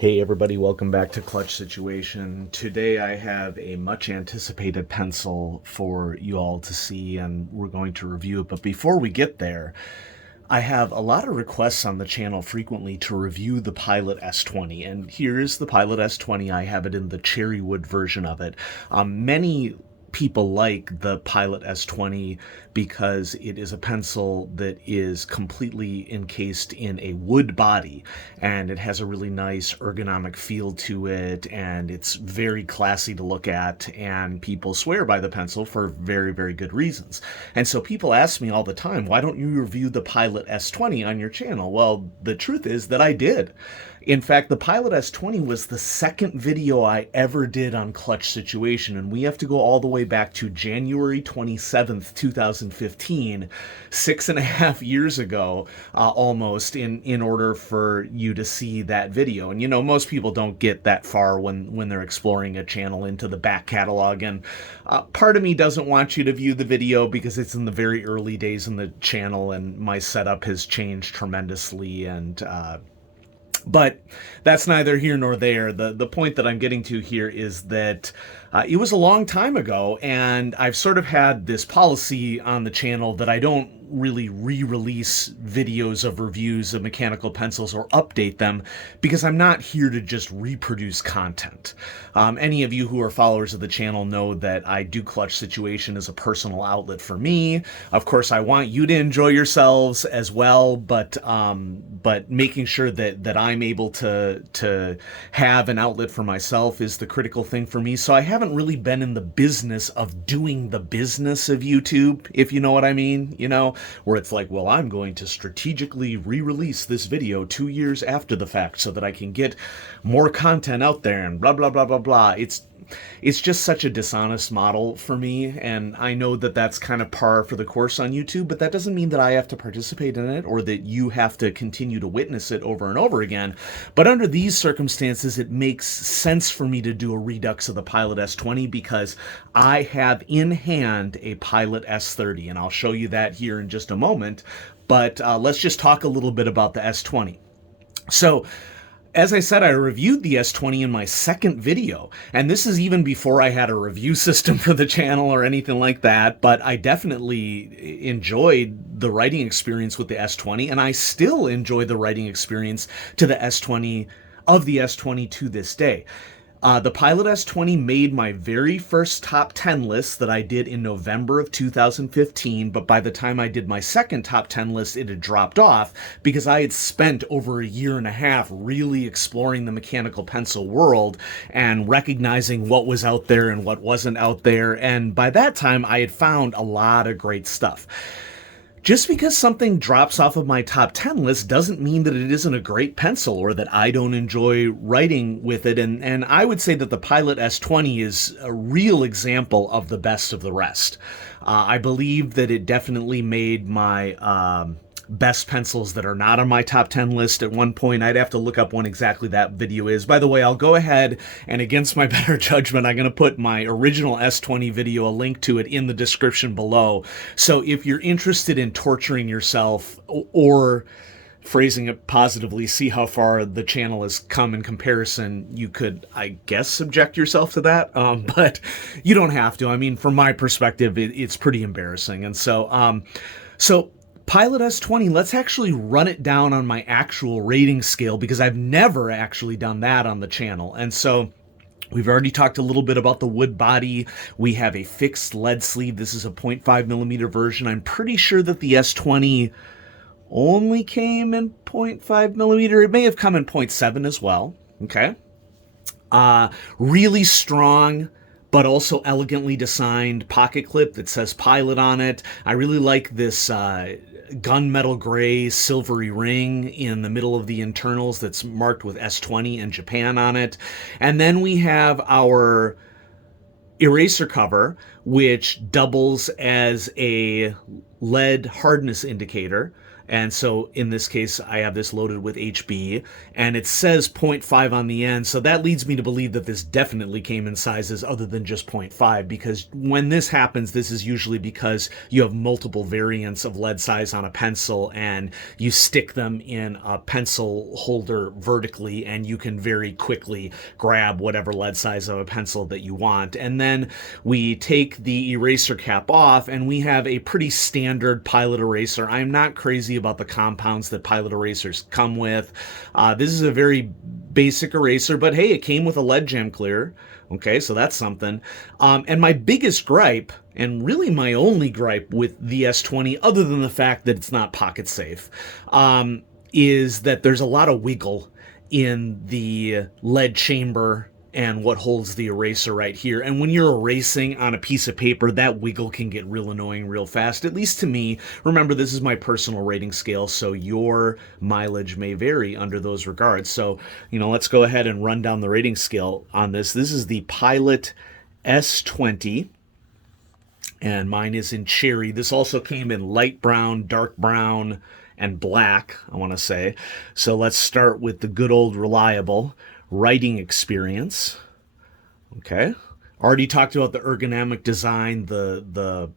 Hey everybody, welcome back to Clutch Situation. Today I have a much anticipated pencil for you all to see and we're going to review it. But before we get there, I have a lot of requests on the channel frequently to review the Pilot S20, and here's the Pilot S20. I have it in the cherry wood version of it. Many people like the Pilot S20 because it is a pencil that is completely encased in a wood body, and it has a really nice ergonomic feel to it, and it's very classy to look at, and people swear by the pencil for very, very good reasons. And so people ask me all the time, why don't you review the Pilot S20 on your channel? Well, the truth is that I did. In fact, the Pilot S20 was the second video I ever did on Clutch Situation, and we have to go all the way back to January 27th, 2015, 6.5 years ago, almost, in order for you to see that video. And you know, most people don't get that far when they're exploring a channel into the back catalog, and part of me doesn't want you to view the video because it's in the very early days in the channel, and my setup has changed tremendously, and but that's neither here nor there. The point that I'm getting to here is that it was a long time ago, and I've sort of had this policy on the channel that I don't really re-release videos of reviews of mechanical pencils or update them, because I'm not here to just reproduce content. Any of you who are followers of the channel know that I do Clutch Situation as a personal outlet for me. Of course, I want you to enjoy yourselves as well, but making sure that I'm able to have an outlet for myself is the critical thing for me. So I haven't really been in the business of doing the business of YouTube, if you know what I mean, you know, where it's like, well, I'm going to strategically re-release this video 2 years after the fact so that I can get more content out there and blah, blah, blah, blah, blah. It's just such a dishonest model for me, and I know that that's kind of par for the course on YouTube, but that doesn't mean that I have to participate in it or that you have to continue to witness it over and over again. But under these circumstances, it makes sense for me to do a redux of the Pilot S20 because I have in hand a Pilot S30, and I'll show you that here in just a moment. But let's just talk a little bit about the S20. So, as I said, I reviewed the S20 in my second video, and this is even before I had a review system for the channel or anything like that, but I definitely enjoyed the writing experience with the S20, and I still enjoy the writing experience to the S20 of the S20 to this day. The Pilot S20 made my very first top 10 list that I did in November of 2015, but by the time I did my second top 10 list, it had dropped off because I had spent over a year and a half really exploring the mechanical pencil world and recognizing what was out there and what wasn't out there, and by that time I had found a lot of great stuff. Just because something drops off of my top 10 list doesn't mean that it isn't a great pencil or that I don't enjoy writing with it. And I would say that the Pilot S20 is a real example of the best of the rest. I believe that it definitely made my best pencils that are not on my top 10 list at one point. I'd have to look up when exactly that video is. By the way, I'll go ahead and against my better judgment, I'm going to put my original S20 video, a link to it, in the description below. So if you're interested in torturing yourself or phrasing it positively, see how far the channel has come in comparison, you could, I guess, subject yourself to that. But you don't have to. I mean, from my perspective, it's pretty embarrassing. And so, Pilot S20, let's actually run it down on my actual rating scale because I've never actually done that on the channel. And so we've already talked a little bit about the wood body. We have a fixed lead sleeve. This is a 0.5 millimeter version. I'm pretty sure that the S20 only came in 0.5 millimeter. It may have come in 0.7 as well. Okay. Really strong, but also elegantly designed pocket clip that says Pilot on it. I really like this gunmetal gray silvery ring in the middle of the internals that's marked with S20 and Japan on it. And then we have our eraser cover, which doubles as a lead hardness indicator. And so in this case, I have this loaded with HB, and it says 0.5 on the end. So that leads me to believe that this definitely came in sizes other than just 0.5, because when this happens, this is usually because you have multiple variants of lead size on a pencil, and you stick them in a pencil holder vertically, and you can very quickly grab whatever lead size of a pencil that you want. And then we take the eraser cap off, and we have a pretty standard Pilot eraser. I'm not crazy about the compounds that Pilot erasers come with. This is a very basic eraser, but hey, it came with a lead jam clear. Okay, so that's something. And my biggest gripe, and really my only gripe with the S20, other than the fact that it's not pocket safe, is that there's a lot of wiggle in the lead chamber and what holds the eraser right here. And when you're erasing on a piece of paper, that wiggle can get real annoying real fast, at least to me. Remember, this is my personal rating scale, so your mileage may vary under those regards. So, let's go ahead and run down the rating scale on this. This is the Pilot S20, and mine is in cherry. This also came in light brown, dark brown, and black, I want to say. So let's start with the good old reliable writing experience. Okay. Already talked about the ergonomic design, the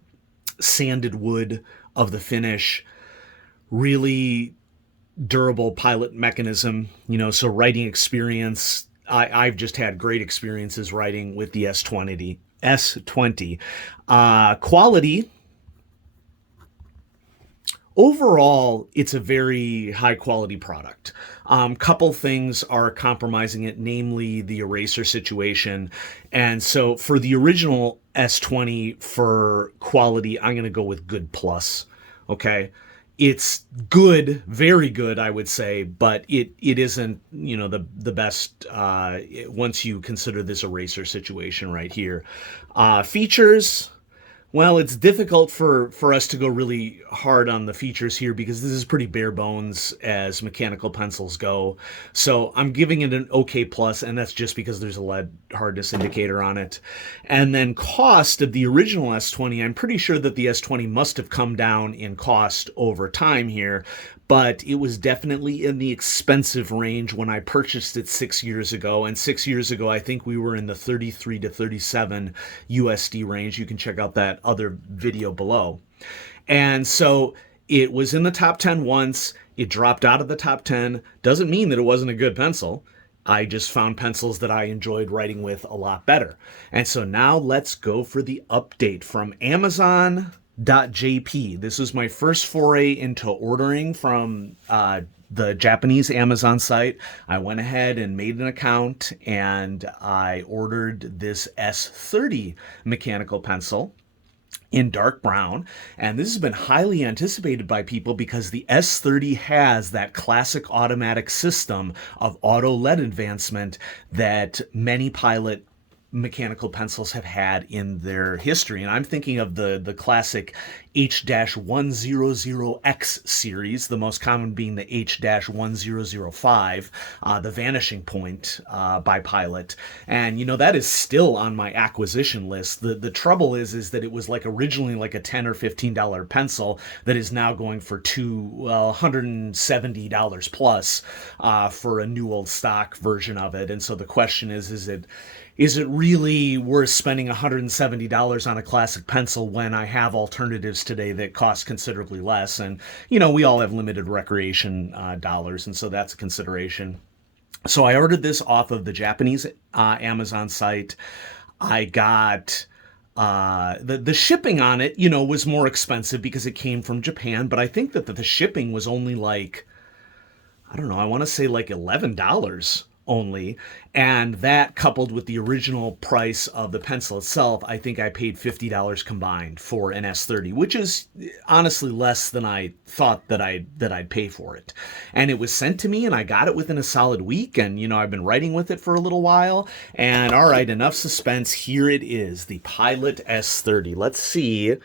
sanded wood of the finish, really durable Pilot mechanism, so writing experience. I've just had great experiences writing with the S20. Quality. Overall, it's a very high quality product. Couple things are compromising it, namely the eraser situation. And so for the original S20 for quality, I'm going to go with good plus. Okay. It's good, very good, I would say, but it isn't, the best once you consider this eraser situation right here. Features. Well, it's difficult for us to go really hard on the features here because this is pretty bare bones as mechanical pencils go. So I'm giving it an OK plus, and that's just because there's a lead hardness indicator on it. And then cost of the original S20, I'm pretty sure that the S20 must have come down in cost over time here, but it was definitely in the expensive range when I purchased it 6 years ago. And 6 years ago, I think we were in the 33 to 37 USD range. You can check out that other video below. And so it was in the top 10 once. It dropped out of the top 10. Doesn't mean that it wasn't a good pencil. I just found pencils that I enjoyed writing with a lot better. And so now let's go for the update from Amazon.jp. This was my first foray into ordering from the Japanese Amazon site. I went ahead and made an account, and I ordered this S30 mechanical pencil in dark brown. And this has been highly anticipated by people because the S30 has that classic automatic system of auto lead advancement that many Pilot mechanical pencils have had in their history. And I'm thinking of the classic H-100X series, the most common being the H-1005, the Vanishing Point by Pilot. And, that is still on my acquisition list. The trouble is that it was originally like a $10 or $15 pencil that is now going for $170 plus for a new old stock version of it. And so the question is it really worth spending $170 on a classic pencil when I have alternatives today that cost considerably less? And, we all have limited recreation dollars, and so that's a consideration. So I ordered this off of the Japanese Amazon site. I got the shipping on it, was more expensive because it came from Japan, but I think that the shipping was only I want to say $11 only. And that, coupled with the original price of the pencil itself, I think I paid $50 combined for an S30, which is honestly less than I thought that I'd pay for it. And it was sent to me, and I got it within a solid week. And I've been writing with it for a little while. And all right, enough suspense. Here it is, the Pilot S30. Let's see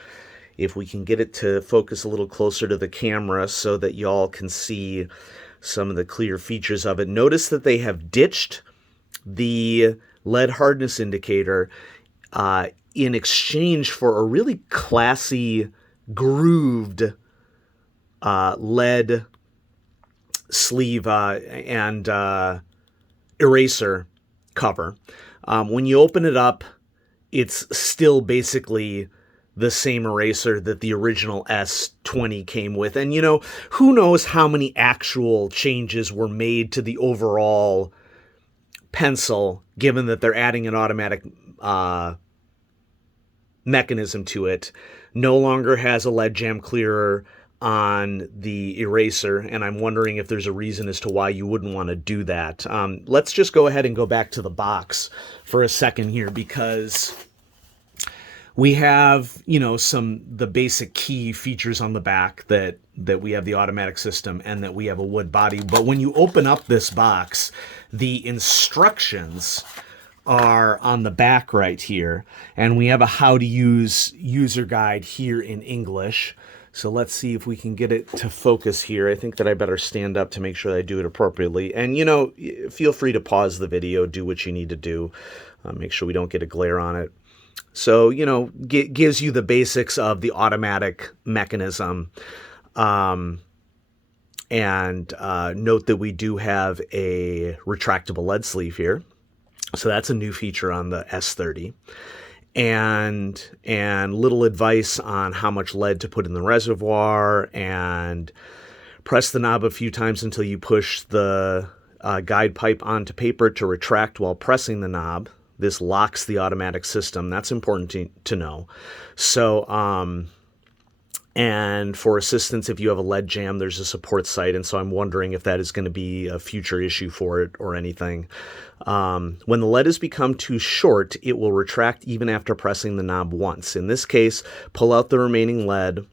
if we can get it to focus a little closer to the camera so that y'all can see some of the clear features of it. Notice that they have ditched the lead hardness indicator in exchange for a really classy grooved lead sleeve and eraser cover. When you open it up, it's still basically the same eraser that the original S20 came with. And, you know, who knows how many actual changes were made to the overall pencil, given that they're adding an automatic mechanism to it. No longer has a lead jam clearer on the eraser, and I'm wondering if there's a reason as to why you wouldn't want to do that. Let's just go ahead and go back to the box for a second here, because we have, you know, the basic key features on the back that we have the automatic system and that we have a wood body. But when you open up this box, the instructions are on the back right here, and we have a how to use user guide here in English. So let's see if we can get it to focus here. I think that I better stand up to make sure that I do it appropriately. And, you know, feel free to pause the video, do what you need to do. Make sure we don't get a glare on it. So, you know, gives you the basics of the automatic mechanism. And note that we do have a retractable lead sleeve here. So that's a new feature on the S30. And little advice on how much lead to put in the reservoir, and press the knob a few times until you push the guide pipe onto paper to retract while pressing the knob. This locks the automatic system. That's important to know. So, and for assistance, if you have a lead jam, there's a support site. And so I'm wondering if that is going to be a future issue for it or anything. When the lead has become too short, it will retract even after pressing the knob once. In this case, pull out the remaining lead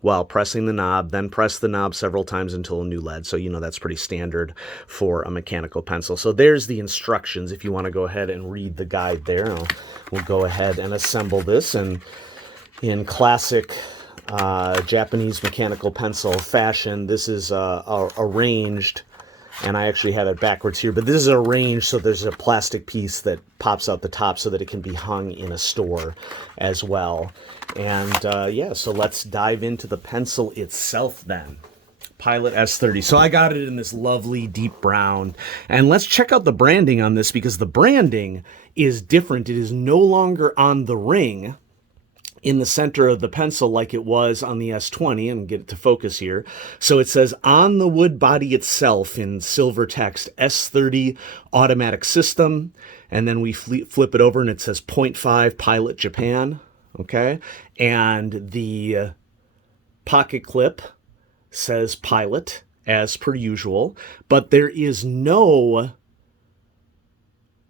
while pressing the knob, then press the knob several times until a new lead. So, you know, that's pretty standard for a mechanical pencil. So there's the instructions if you want to go ahead and read the guide there. We'll go ahead and assemble this. And in classic Japanese mechanical pencil fashion, this is arranged, and I actually have it backwards here, but this is arranged so there's a plastic piece that pops out the top so that it can be hung in a store as well. And yeah, so let's dive into the pencil itself then. Pilot S30. So I got it in this lovely deep brown, and let's check out the branding on this, because the branding is different. It is no longer on the ring in the center of the pencil like it was on the S20, and get it to focus here. So it says on the wood body itself in silver text, S30 automatic system, and then we flip it over and it says 0.5 Pilot Japan, okay? And the pocket clip says Pilot as per usual, but there is no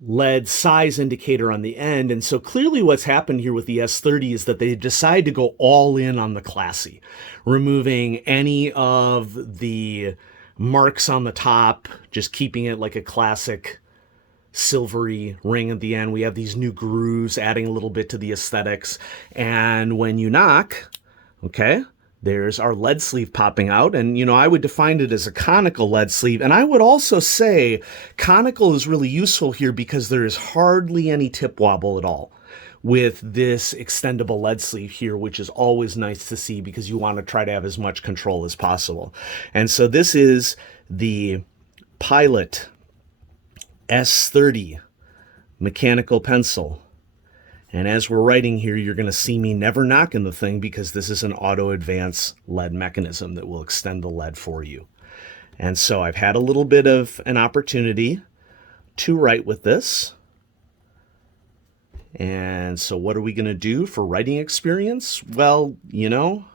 lead size indicator on the end. And so clearly what's happened here with the S30 is that they decide to go all in on the classy, removing any of the marks on the top, just keeping it like a classic silvery ring at the end. We have these new grooves, adding a little bit to the aesthetics. And when you knock, okay, there's our lead sleeve popping out. And, you know, I would define it as a conical lead sleeve. And I would also say conical is really useful here because there is hardly any tip wobble at all with this extendable lead sleeve here, which is always nice to see because you want to try to have as much control as possible. And so this is the Pilot S30 mechanical pencil. And as we're writing here, you're going to see me never knocking the thing because this is an auto advance lead mechanism that will extend the lead for you. And so I've had a little bit of an opportunity to write with this. And so what are we going to do for writing experience? Well, you know,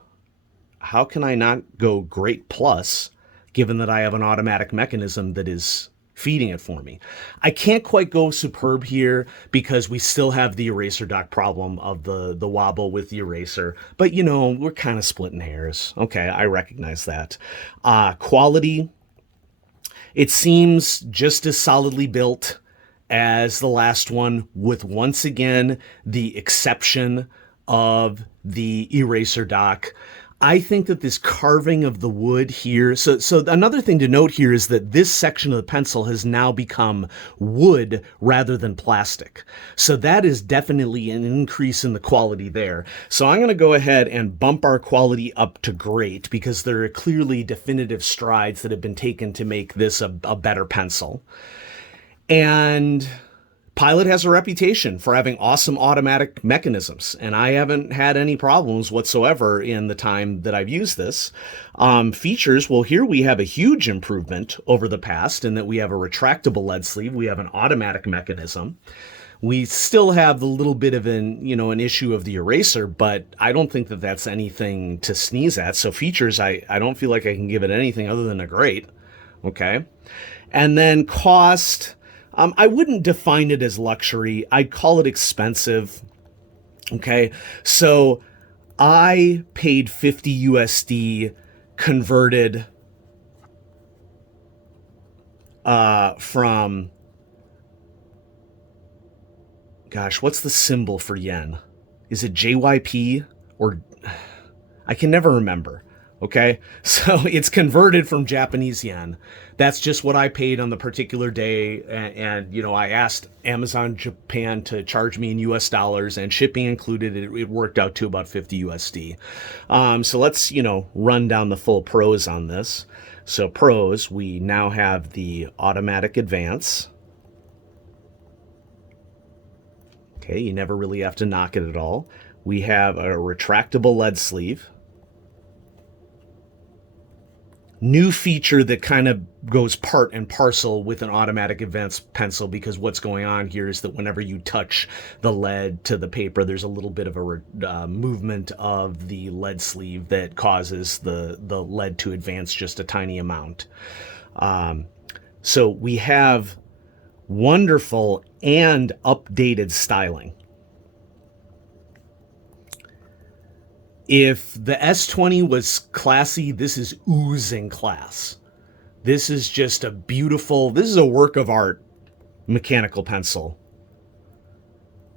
how can I not go great plus given that I have an automatic mechanism that is feeding it for me? I can't quite go superb here because we still have the eraser dock problem of the wobble with the eraser. But, you know, we're kind of splitting hairs. Okay, I recognize that. Quality, it seems just as solidly built as the last one, with once again the exception of the eraser dock. I think that this carving of the wood here, so another thing to note here is that this section of the pencil has now become wood rather than plastic. So that is definitely an increase in the quality there. So I'm going to go ahead and bump our quality up to great, because there are clearly definitive strides that have been taken to make this a better pencil. And Pilot has a reputation for having awesome automatic mechanisms, and I haven't had any problems whatsoever in the time that I've used this. Features, well, here we have a huge improvement over the past in that we have a retractable lead sleeve, we have an automatic mechanism. We still have the little bit of an issue of the eraser, but I don't think that that's anything to sneeze at. So features, I don't feel like I can give it anything other than a great. Okay. And then cost, I wouldn't define it as luxury. I'd call it expensive. Okay. So I paid 50 USD converted from, gosh, what's the symbol for yen? Is it JYP or I can never remember. Okay, so it's converted from Japanese yen. That's just what I paid on the particular day. And I asked Amazon Japan to charge me in US dollars, and shipping included. It worked out to about 50 USD. So let's, run down the full pros on this. So pros, we now have the automatic advance. Okay, you never really have to knock it at all. We have a retractable lead sleeve. New feature that kind of goes part and parcel with an automatic advance pencil, because what's going on here is that whenever you touch the lead to the paper, there's a little bit of a movement of the lead sleeve that causes the lead to advance just a tiny amount. So we have wonderful and updated styling. If the S20 was classy, this is oozing class. This is just this is a work of art mechanical pencil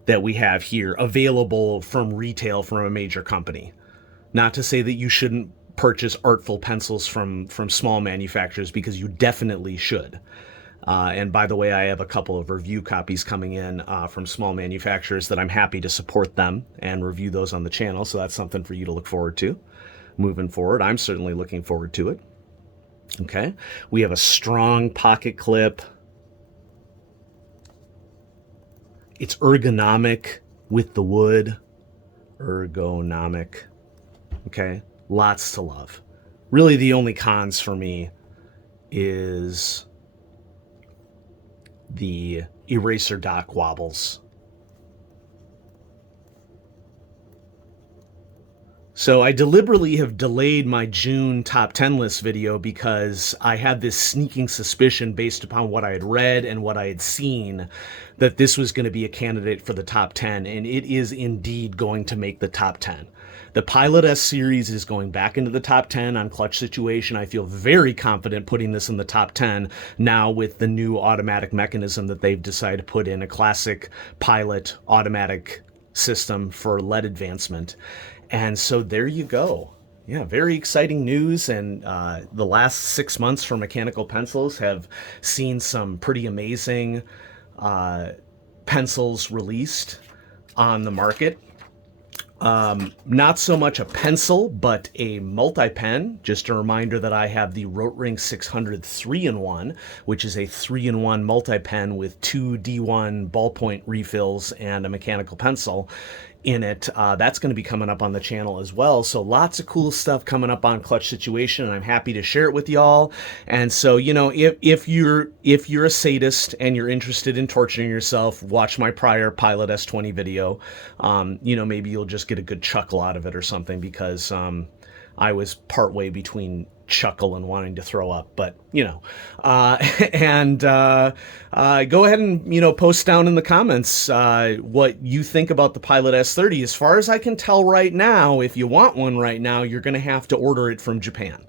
that we have here, available from retail from a major company. Not to say that you shouldn't purchase artful pencils from small manufacturers, because you definitely should. And by the way, I have a couple of review copies coming in from small manufacturers that I'm happy to support them and review those on the channel. So that's something for you to look forward to moving forward. I'm certainly looking forward to it. Okay. We have a strong pocket clip. It's ergonomic with the wood. Ergonomic. Okay. Lots to love. Really, the only cons for me is the eraser dock wobbles. So I deliberately have delayed my June top 10 list video, because I had this sneaking suspicion, based upon what I had read and what I had seen, that this was going to be a candidate for the top 10, and it is indeed going to make the top 10. The Pilot S series is going back into the top 10 on Clutch Situation. I feel very confident putting this in the top 10 now with the new automatic mechanism that they've decided to put in, a classic Pilot automatic system for lead advancement. And so there you go. Yeah, very exciting news. And the last 6 months for mechanical pencils have seen some pretty amazing pencils released on the market. Not so much a pencil, but a multi-pen. Just a reminder that I have the Rotring 600 3-in-1, which is a 3-in-1 multi-pen with 2 D1 ballpoint refills and a mechanical pencil in it. That's going to be coming up on the channel as well. So lots of cool stuff coming up on Clutch Situation, and I'm happy to share it with y'all. And so, if you're a sadist and you're interested in torturing yourself, watch my prior Pilot S20 video. Maybe you'll just get a good chuckle out of it or something, because I was partway between chuckle and wanting to throw up, but go ahead and post down in the comments what you think about the Pilot S30. As far as I can tell right now, if you want one right now, you're going to have to order it from Japan.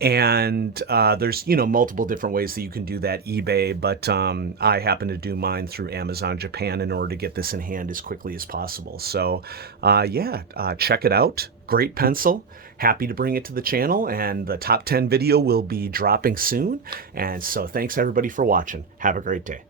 And there's, you know, multiple different ways that you can do that, eBay, but I happen to do mine through Amazon Japan in order to get this in hand as quickly as possible. So yeah, check it out. Great pencil. Happy to bring it to the channel, and the top 10 video will be dropping soon. And so thanks everybody for watching. Have a great day.